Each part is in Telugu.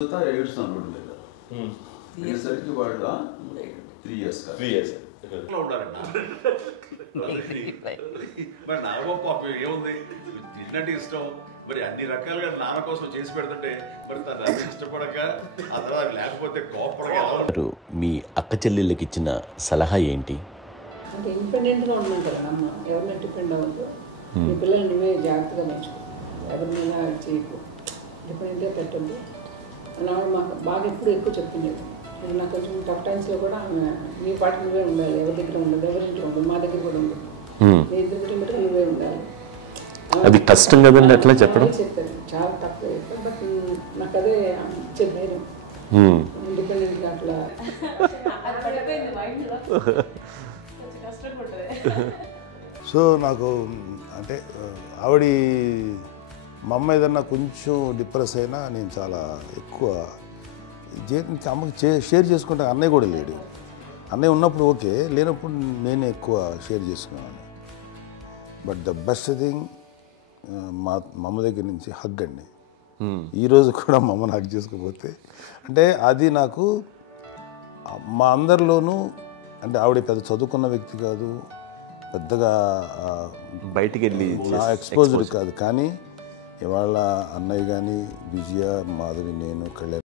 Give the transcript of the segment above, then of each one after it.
ఏడుస్తాను రోడ్డు మీద తినేసరికి వాళ్ళు 3 years 3 years మరి నాగో పాపం ఏముంది తిన్నట్టు ఇష్టం మరి అన్ని రకాలుగా నాన్న కోసం చేసి పెడుతుంటే మరి తను ఇష్టపడక ఆ తర్వాత లేకపోతే కోపడక. మీ అక్క చెల్లెళ్ళకి ఇచ్చిన సలహా ఏంటి? అంటే ఇండిపెండెంట్గా ఉండమంటారు అమ్మ, ఎవరిని డిపెండ్ అవ్వద్దు, మీ పిల్లలు నువ్వే జాగ్రత్తగా నేర్చుకో, ఎవరినైనా చేయకు, డిపెండెంట్గా పెట్టద్దు అని ఆవిడ మాకు బాగా ఎక్కువ చెప్తుండేది. నాకు కొంచెం టఫ్ టైమ్స్లో కూడా ఆమె నీ పాటి నువ్వే ఉండాలి, ఎవరి దగ్గర ఉండదు, ఎవరింట్లో ఉండదు, మా దగ్గర కూడా ఉండదు, నీ ఇద్దరు కుటుంబం నువ్వే ఉండాలి. అది కష్టం కదండి అట్లా చెప్పడం. చెప్పారు, చాలా తక్కువ చెప్పారు, బట్ నాకు అదే ఇచ్చే ధైర్యం, ఇండిపెండెంట్గా అట్లా. సో నాకు అంటే ఆవిడ మా అమ్మ ఏదన్నా కొంచెం డిప్రెస్ అయినా నేను చాలా ఎక్కువ అమ్మకి షేర్ చేసుకుంటే. అన్నయ్య కూడా లేడు, అన్నయ్య ఉన్నప్పుడు ఓకే, లేనప్పుడు నేనే ఎక్కువ షేర్ చేసుకున్నాను. బట్ ద బెస్ట్ థింగ్ మా అమ్మ దగ్గర నుంచి హగ్ అండి. ఈరోజు కూడా మా అమ్మని హగ్ చేసుకోకపోతే అంటే అది నాకు మా అందరిలోనూ, అంటే ఆవిడ పెద్ద చదువుకున్న వ్యక్తి కాదు, పెద్దగా బయటికి వెళ్ళి ఎక్స్పోజర్ కాదు, కానీ ఇవాళ అన్నయ్య కానీ విజయ, మాధవి, నేను, కళ్యాణ్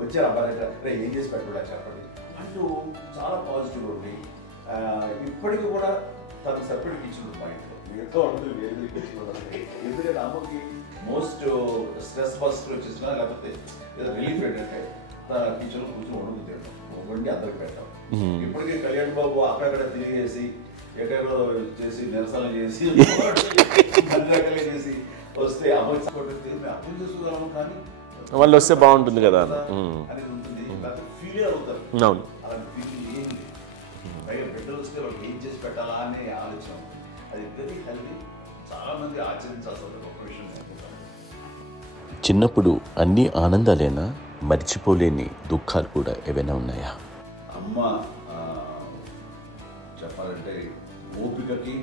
వచ్చారు అబ్బాయి ఏం చేసి పెట్టడా చెప్పండి అంటూ చాలా పాజిటివ్ ఉండి ఇప్పటికి కూడా తను సపరేట్ కిచెన్ పాయింట్ ఎంతో ఉంటుంది వేరే కిచెన్. ఎందుకంటే అమ్మకి మోస్ట్ స్ట్రెస్ బస్టర్ వచ్చేసినా లేకపోతే ఏదో రిలీఫ్ ఏంటంటే తన కిచెన్లో కూర్చొని వండి అందరికి పెట్టాం. ఇప్పటికీ కళ్యాణ్ బాబు అక్కడక్కడ తిరిగేసి ఎక్కడో చేసి నిరసన చేసి అన్ని రకాలుగా చేసి వస్తే అమ్మకి సపోర్ట్ మేము అర్థం చేసుకోగలము, కానీ వాళ్ళు వస్తే బాగుంటుంది కదా అనేది ఉంటుంది, ఫీల్ అవుతారు. అవును, అలాంటి ఫీలింగ్ ఏం లేదు. పైగా బిడ్డలు వస్తే వాళ్ళు ఏం చేసి పెట్టాలా అనే ఆలోచన, అది వెరీ హెల్తీ, చాలా మంది ఆచరించాల్సిన ఒక విషయం. చిన్నప్పుడు అన్ని ఆనందాలేనా, మర్చిపోలేని దుఃఖాలు కూడా ఏవైనా ఉన్నాయా? అమ్మ చెప్పాలి చెప్పాలంటే ఓపికకి,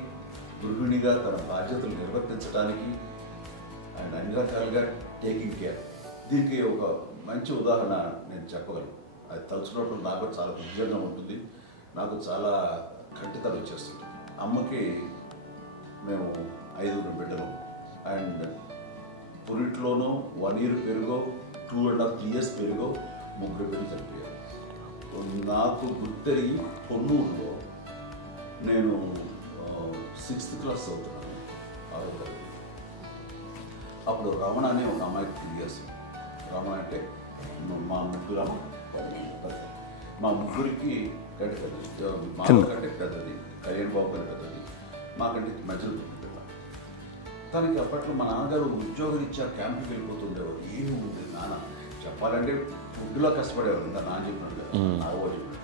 గృహిణిగా తన బాధ్యతలు నిర్వర్తించడానికి అండ్ అన్ని రకాలుగా టేకింగ్ కేర్. దీనికి ఒక మంచి ఉదాహరణ నేను చెప్పగలను. అది తలుచుకోవడం నాకు చాలా ఉద్యోగంగా ఉంటుంది, నాకు చాలా ఖండితలు వచ్చేస్తుంది. అమ్మకి మేము 5 బిడ్డలు అండ్ పురిట్లోనూ 1 year పెరుగో 2.5 years పెరుగో 3 బిడ్డలు చనిపోయారు. నాకు గుర్తెరిగి పొన్నూరులో నేను 6th class చదువుతున్నాను, 6వ తరగతి. అప్పుడు రమణ అనే ఒక అమ్మాయికి 3 years. రమణ అంటే మా ముగ్గురికి కంటే పెద్దది, మా కంటే పెద్దది, కళ్యాణ్ బాబు కంటే పెద్దది, మాకంటే మధ్యలో పిల్ల. తనకి అప్పట్లో మా నాన్నగారు ఉద్యోగరీత్యా క్యాంపుకి వెళ్ళిపోతుండేవారు. ఏమి ఉంటుంది నాన్న చెప్పాలంటే ఫుడ్లో కష్టపడేవారు, ఇంకా నాన్న చెప్పినట్టు కదా, నాగో చెప్పినట్టు.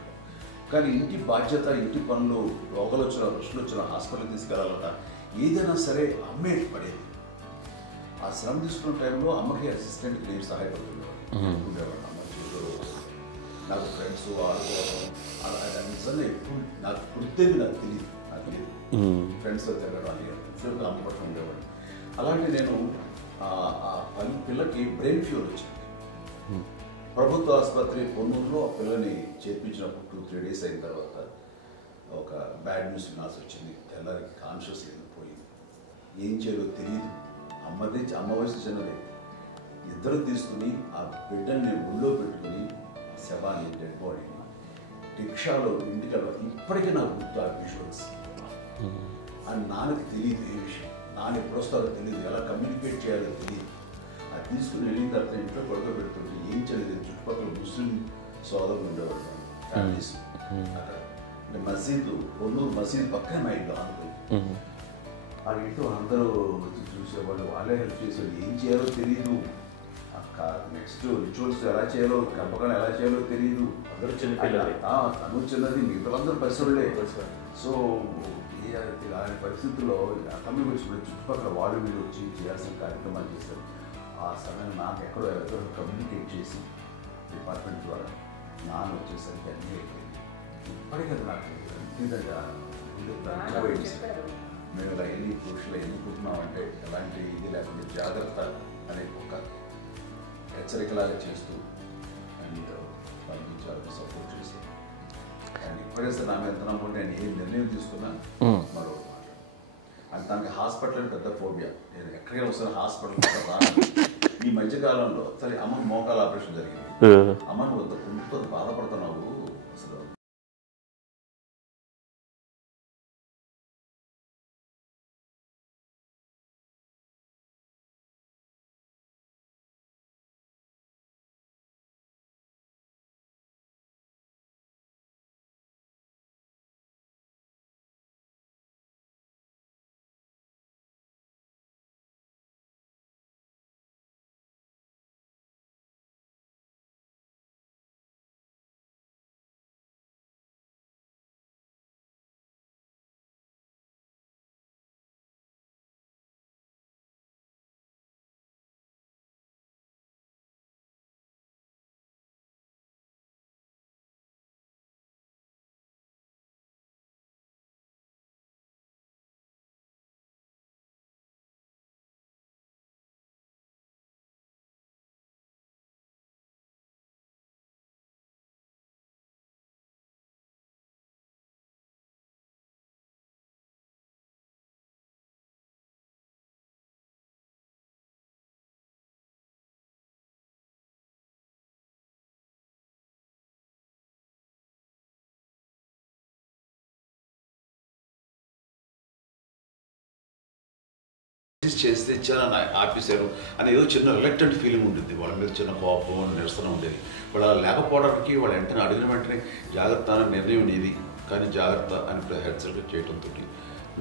కానీ ఇంటి బాధ్యత, ఇంటి పనులు, రోగాలు వచ్చిన రుచులు వచ్చిన హాస్పిటల్కి తీసుకెళ్ళాలన్నా ఏదైనా సరే అమ్మే పడేది. ఆ శ్రమ తీసుకున్న టైంలో అమ్మకి అసిస్టెంట్కి నేను సహాయపడుతుండేవాడు ఉండేవాడు. అమ్మ చూడరు, నాకు ఫ్రెండ్స్ ఆడుకోవడం అలా నిజంగా ఎప్పుడు నాకు గుర్తేది, నాకు తెలియదు ఫ్రెండ్స్తో తిరగడం అని ఫ్రెండ్స్ అమ్మ పట్ల ఉండేవాడు. అలాంటి నేను ఆ పిల్లకి బ్రెయిన్ ఫ్యూర్ వచ్చింది. ప్రభుత్వ ఆసుపత్రి పొన్నూరులో ఆ పిల్లని చేర్పించినప్పుడు 2-3 days అయిన తర్వాత ఒక బ్యాడ్ న్యూస్ వినాల్సి వచ్చింది. తెల్లారికి కాన్షియస్ పోయింది, ఏం చేయాలో తెలియదు. అమ్మ వయసు చిన్నదే. ఇద్దరు తీసుకుని ఆ బిడ్డల్ని ఒళ్ళో పెట్టుకుని శవాన్ని, డెడ్ బాడీని రిక్షాలో ఇంటికి వెళ్ళాలి. ఇప్పటికీ నాకు గుర్తు ఆ విజువల్స్. అని నాన్నకి తెలియదు ఏ విషయం, నాన్న ఎప్పుడు వస్తారో తెలియదు, ఎలా కమ్యూనికేట్ చేయాలో తెలియదు. అది తీసుకుని వెళ్ళిన తర్వాత ఇంట్లో పడుకోబెడుతుంటే ఏం చేయలేదు. చుట్టుపక్కల ముస్లిం సోదరులు ఉండేవాళ్ళు, ఫ్యామిలీస్ అక్కడ. అంటే మసీదు, పొన్నూరు మసీదు పక్కన మా ఇంట్లో అనుకుని ఆ ఇంట్లో అందరూ వచ్చి చూసేవాళ్ళు, వాళ్ళే హెల్ప్ చేసేవాళ్ళు. ఏం చేయాలో తెలియదు, నెక్స్ట్ రిచువల్స్ ఎలా చేయాలో, కంపకాలు ఎలా చేయాలో తెలియదు. అందరూ చిన్నపిల్లలే, తను చిన్నది, మిగతాలందరూ పరిసరులే. సో అలాంటి పరిస్థితుల్లో తమిళ వచ్చినప్పుడు చుట్టుపక్కల వాళ్ళు మీరు వచ్చి చేయాల్సిన కార్యక్రమాలు చేశారు. ఆ సమయం నాకు ఎక్కడో కమ్యూనికేట్ చేసి డిపార్ట్మెంట్ ద్వారా నాన్న వచ్చేసరికి అన్నీ అయిపోయింది. ఇప్పటికీ నాకు మేము ఇలా ఎన్ని పురుషులు ఎన్నుకుంటున్నామంటే ఎలాంటి ఇది లేకుండా జాగ్రత్త అనే ఒక హెచ్చరికలాగా చేస్తూ అండ్ వాళ్ళకి చాలా సపోర్ట్ చేస్తాను. అండ్ ఇప్పుడైతే నా మీద నమ్ముకుంటే నేను ఏ నిర్ణయం తీసుకున్నా మరో మాట. అండ్ తనకి హాస్పిటల్ పెద్ద ఫోబియా. నేను ఎక్కడికి వస్తున్నా హాస్పిటల్ ఈ మధ్యకాలంలో సరే అమ్మ మోకాల ఆపరేషన్ జరిగింది. అమ్మ నువ్వు కుంటుతో బాధపడుతున్నావు అసలు. చేస్తే చాలా ఆపేశారు అని ఏదో చిన్న రిలక్టెంట్ ఫీలింగ్ ఉంటుంది. వాళ్ళ మీద చిన్న కోపం, నిరసన ఉండేది. వాళ్ళు అలా లేకపోవడానికి వాళ్ళు వెంటనే అడిగిన వెంటనే జాగ్రత్త అనే నిర్ణయం ఉండేది. కానీ జాగ్రత్త అని హెచ్చరిక చేయడంతో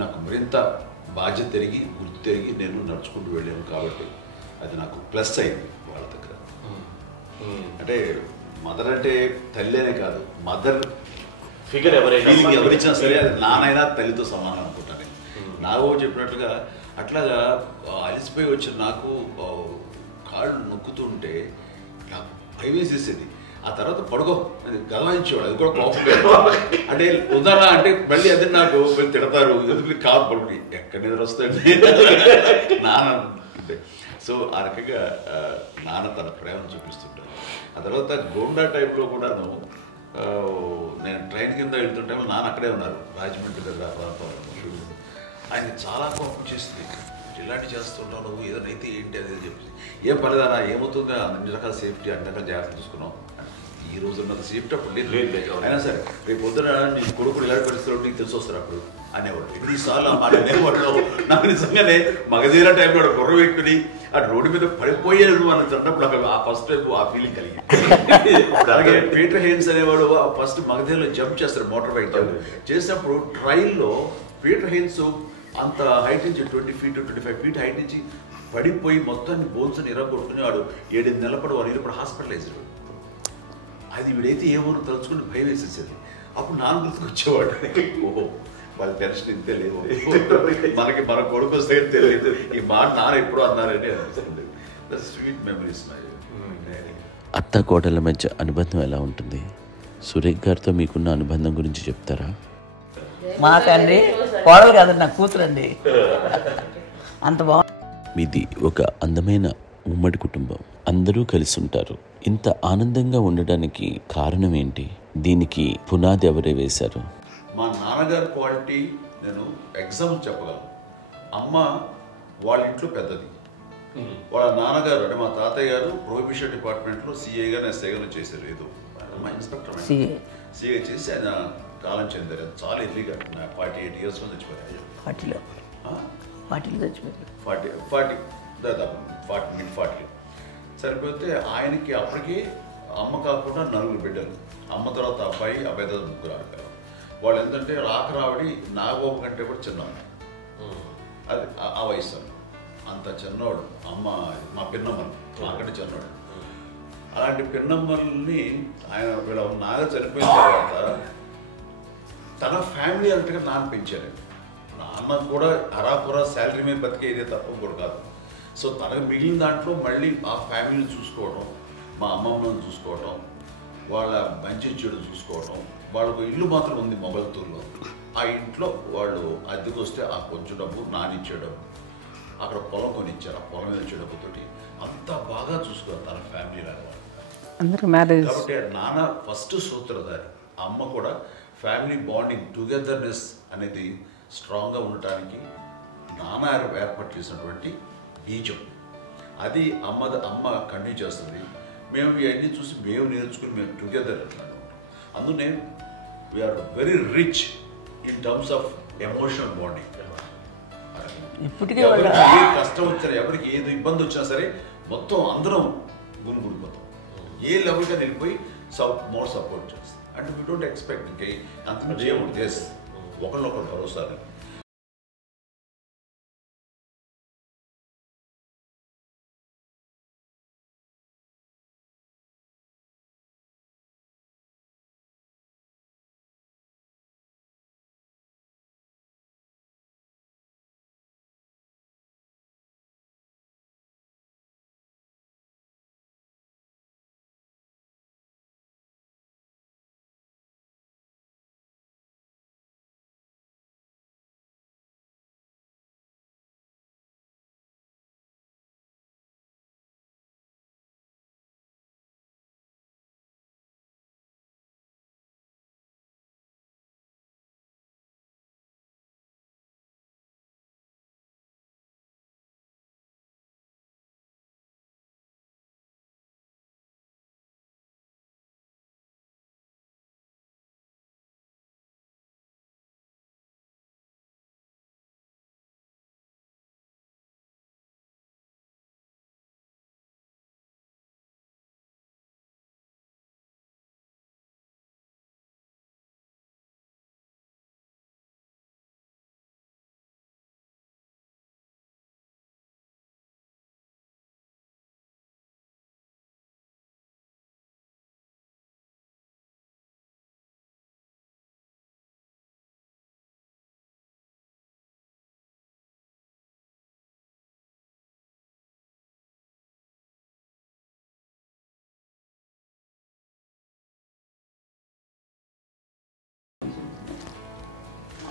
నాకు మరింత బాధ్యత తిరిగి, గుర్తు తిరిగి నేను నడుచుకుంటూ వెళ్ళాను. కాబట్టి అది నాకు ప్లస్ అయింది వాళ్ళ దగ్గర. అంటే మదర్ అంటే తల్లి అనే కాదు, మదర్ ఫిగర్ ఎవరిచ్చినా సరే అది నానైనా తల్లితో సమానం అనుకుంటాను. నాగో చెప్పినట్లుగా అట్లాగా అలిసిపోయి వచ్చిన నాకు కాళ్ళు నొక్కుతుంటే నాకు భయం వేసేసేది. ఆ తర్వాత పడుకో అది గలవాయించేవాడు, అది కూడా కోపం. అంటే ఉదాహరణ అంటే మళ్ళీ అదే నాకు వీళ్ళు తిడతారు, ఎందుకు కాదు పడుకుని ఎక్కడ నిద్ర వస్తాయండి నాన్న అంటే. సో ఆ రకంగా నాన్న తన ప్రేమను చూపిస్తుంటారు. ఆ తర్వాత గోండా టైప్లో కూడాను నేను ట్రైన్ కింద వెళ్తుంటే నాన్న అక్కడే ఉన్నారు, రాజమండ్రి దగ్గర ప్రాంతంలో. ఆయన చాలా కోపం చేస్తుంది, ఇలాంటివి చేస్తుంటావు నువ్వు, ఏదైనా అయితే ఏంటి అనేది చెప్పి, ఏం పర్లేదన్నా ఏమవుతుందో అన్ని రకాల సేఫ్టీ అన్ని రకాల జాగ్రత్త చూసుకున్నాం. ఈ రోజు ఉన్నంత సేఫ్టీ అప్పుడు లేదు. అయినా సరే రేపు పొద్దున నీ కొడుకులు ఇలాంటి పరిస్థితులు నీకు తెలిసి వస్తారు అప్పుడు అనేవాడు. ఎన్నిసార్లు ఆ మాట అనేవాడు. నాకు నిజంగానే మగధీర టైంలో గుర్రం ఎక్కుని ఆ రోడ్డు మీద పడిపోయాడు అని అన్నప్పుడు నాకు ఆ ఫస్ట్ టైం ఆ ఫీలింగ్ కలిగింది. అలాగే పీటర్ హెయిన్స్ అనేవాడు ఫస్ట్ మగధీరలో జంప్ చేస్తారు, మోటార్ బైక్ జంప్ చేసినప్పుడు ట్రైల్లో పీటర్ హెయిన్స్ అంత హైట్ నుంచి 20 feet 25 feet హైట్ నుంచి పడిపోయి మొత్తాన్ని బోన్స్ ఇరగొట్టుకుని వాడు 7 నెలల పాటు 1 year హాస్పిటలైజ్డ్. అది వీడైతే ఏమో తలుచుకుని భయం వేసేసేది. అప్పుడు నాన్న గుర్తుకు వచ్చేవాడు, ఓహో వాళ్ళ టెన్షన్ ఇంతే లేదు, మనకి మన కొడుకు వస్తే తెలియదు ఈ మాట నాన్న ఎప్పుడు అన్నారని అనిపిస్తుంది. Sweet memories. అత్త కోడళ్ళ మధ్య అనుబంధం ఎలా ఉంటుంది? సురేఖ్ గారితో మీకున్న అనుబంధం గురించి చెప్తారా? మాకండి కోడలు కాదండి, నా కూతురండి. అంత బాగుంది. మీది ఒక అందమైన ఉమ్మడి కుటుంబం, అందరూ కలిసి ఉంటారు. ఇంత ఆనందంగా ఉండడానికి కారణం ఏంటి? దీనికి పునాది ఎవరే వేశారు? మా నాన్నగారి క్వాలిటీ నేను ఎగ్జాంపుల్ చెప్పగలను. అమ్మ వాళ్ళ ఇంట్లో పెద్దది, వాళ్ళ నాన్నగారు అంటే మా తాతయ్య గారు ప్రొహిబిషన్ డిపార్ట్మెంట్లో సిఐగా ఎస్ఐగా చేశారు. ఏదో మా ఇన్స్పెక్టర్ సిఐ చేసి ఆయన కాలం చెందారు. చాలా ఎర్లీగా 48 years చచ్చిపోయారు. 40 చచ్చిపోయారు. 40 దాదాపు mid-40 సరిపోతే ఆయనకి అప్పటికి అమ్మ కాకుండా 4 బిడ్డలు. అమ్మ తర్వాత అబ్బాయి తర్వాత 3 ఆడపిల్లలు. వాళ్ళు ఏంటంటే రాకరావడి నాగబాబు కంటే కూడా చిన్నవాడు. అది ఆ వయసు అంత చిన్నవాడు. అమ్మ మా పిన్నమ్మలు నాకంటే చిన్నవాడు. అలాంటి పిన్నమ్మల్ని ఆయన వీళ్ళ నాగ చనిపోయిన తర్వాత తన ఫ్యామిలీ అంతగా నాన్న పెంచారు. నాన్న కూడా అరాపురా శాలరీ మీద బతికేదే తప్ప కూడా కాదు. సో తనకు మిగిలిన దాంట్లో మళ్ళీ ఆ ఫ్యామిలీని చూసుకోవడం, మా అమ్మమ్మను చూసుకోవడం, వాళ్ళ మంచి చెడు చూసుకోవడం. వాళ్ళకు ఇల్లు మాత్రం ఉంది మొగల్తూరులో. ఆ ఇంట్లో వాళ్ళు అద్దెకు వస్తే ఆ కొంచెం డబ్బు నానిచ్చే డబ్బు, అక్కడ పొలం కొనిచ్చారు, ఆ పొలం మీద వచ్చే డబ్బుతోటి అంతా బాగా చూసుకోవాలి తన ఫ్యామిలీ కాబట్టి నాన్న ఫస్ట్ సూత్రధారి. అమ్మ కూడా ఫ్యామిలీ బాండింగ్ టుగెదర్నెస్ అనేది స్ట్రాంగ్గా ఉండటానికి నాన్న ఏర్పాటు చేసినటువంటి బీజం. అది అమ్మ కంటిన్యూ చేస్తుంది. మేము ఇవన్నీ చూసి మేము నేర్చుకుని మేము టుగెదర్ అంటున్నాను. అందునే we are very rich in terms of emotional bonding. ఎవరికి ఏ కష్టం వచ్చినా, ఎవరికి ఏది ఇబ్బంది వచ్చినా సరే మొత్తం అందరం గురిపోతాం. ఏ లెవెల్గా వెళ్ళిపోయి మోర్ సపోర్ట్ చేస్తాం. అంటే వీ డోంట్ ఎక్స్పెక్ట్ ఇంకే అంత చేయకూడదు. ఒకరినొకరు భరోసా.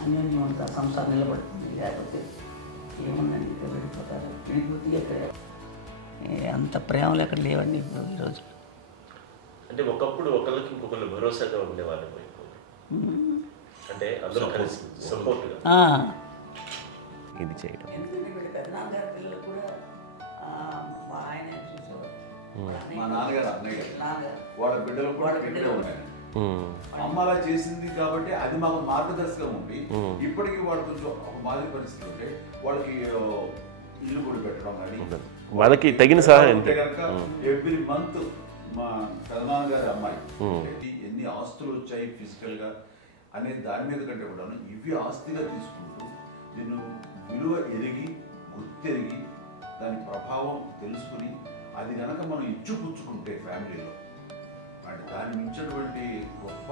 అన్యోన్యం ఉంటుంది, ఆ సంసారం నిలబడుతుంది. లేకపోతే ఏముందండి, ఇక్కడ విడిపోతారు. విడిపోతే ఇక్కడ అంత ప్రేమలు ఎక్కడ లేవండి ఇప్పుడు ఈ రోజు. అంటే ఒకప్పుడు ఒకళ్ళకి ఇంకొకళ్ళు భరోసాగా ఉండేవాళ్ళు, అంటే అందరూ కలిసి సపోర్ట్గా ఇది చేయడం. ఎందుకంటే వీళ్ళ పెద్దనాన్నగారి పిల్లలు కూడా ఆయన చూసేవారు. మా నాన్నగారు అన్నయ్య నాన్నగారు వాళ్ళ బిడ్డలు కూడా ఇక్కడే ఉన్నాయండి. అమ్మ అలా చేసింది కాబట్టి అది మాకు మార్గదర్శకం ఉంది. ఇప్పటికీ వాళ్ళు కొంచెం ఒక మాదిరి పరిస్థితి ఉంటే వాళ్ళకి ఇల్లు కూడా పెట్టడం కానీ వాళ్ళకి తగిన సహాయం కనుక ఎవ్రీ మంత్ మా పెదనాన్నగారి అమ్మాయి ఎన్ని ఆస్తులు వచ్చాయి ఫిజికల్ గా అనే దాని మీద కంటే కూడా ఇవి ఆస్తిగా తీసుకుంటూ దీన్ని విలువ ఎరిగి గుర్తెరిగి దాని ప్రభావం తెలుసుకుని అది కనుక మనం ఇచ్చుపుచ్చుకుంటే ఫ్యామిలీలో అంటే దాన్ని మించినటువంటి గొప్ప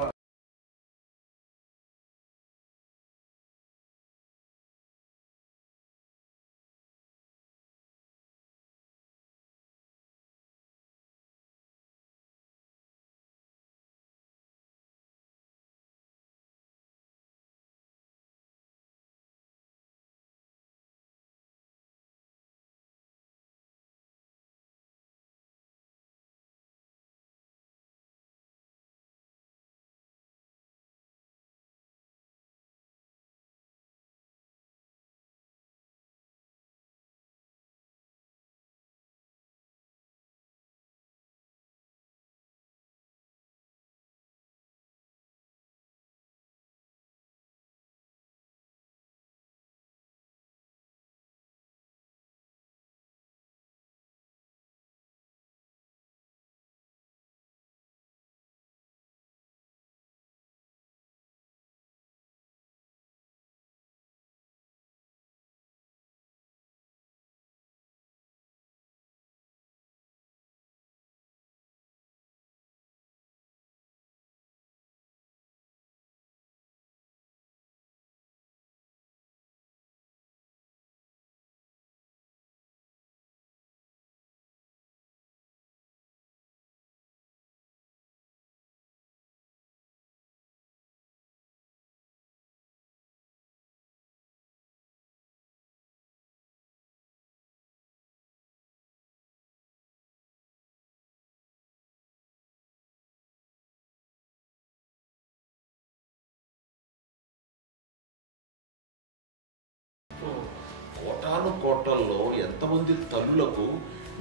కోటాను కోటల్లో ఎంతమంది తల్లులకు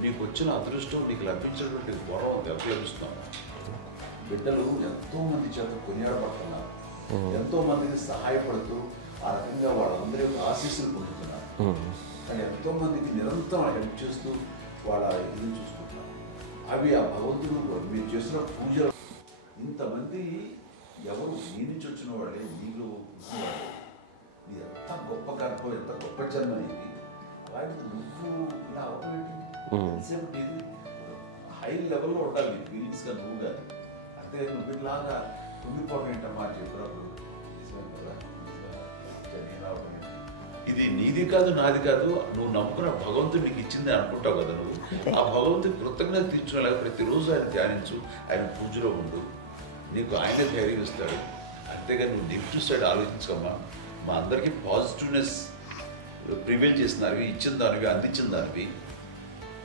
నీకు వచ్చిన అదృష్టం నీకు లభించినటువంటి గౌరవం ఎవరు లభిస్తున్నాను. బిడ్డలు ఎంతో మంది చేత కొనియాడబడుతున్నారు, ఎంతో మందికి సహాయపడుతూ ఆ రకంగా వాళ్ళందరి యొక్క ఆశీస్సులు పొందుతున్నారు. కానీ ఎంతో మందికి నిరంతరం హెల్ప్ చేస్తూ వాళ్ళ ఇది చూసుకుంటున్నారు. అవి ఆ భగవంతుడు మీరు చేసిన పూజలు ఇంతమంది ఎవరు నీ నుంచి వచ్చిన వాళ్ళే నీకు నీ ఎంత గొప్ప గర్భం, ఎంత గొప్ప జన్మ నీది. అలాంటి నువ్వు ఇలా అవకాశం ఇది హై లెవెల్లో ఉండాలి నీ ఫీలింగ్స్గా నువ్వు కానీ. అంతే నువ్వు ఇలాగా కుంగిపోవడం ఏంటమ్మా చెప్పినప్పుడు నిజమే కదా. ఇది నీది కాదు నాది కాదు, నువ్వు నమ్ముకున్న భగవంతుడు నీకు ఇచ్చింది అనుకుంటావు కదా. నువ్వు ఆ భగవంతుడి కృతజ్ఞత తీర్చుకోలేక ప్రతిరోజు ఆయన ధ్యానించు, ఆయన పూజలో ఉండు, నీకు ఆయనే ధైర్యం ఇస్తాడు. అంతేగా నువ్వు నెగిటివ్ సైడ్ ఆలోచించకమ్మా. మా అందరికీ పాజిటివ్నెస్ ప్రివైల్ చేసిన దానివి, ఇచ్చిన దానివి, అందించిన దానివి.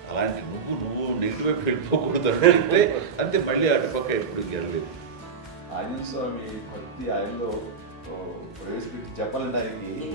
అలాంటి నువ్వు నెగిటివ్ వైపు వెళ్ళిపోకూడదు అంటే అంతే, మళ్ళీ అటుపక్క ఎప్పుడు గెలలేదు. ఆంజనేయ స్వామి భక్తి ఆయనలో ప్రవేశపెట్టి చెప్పాలంటే ఆయనకి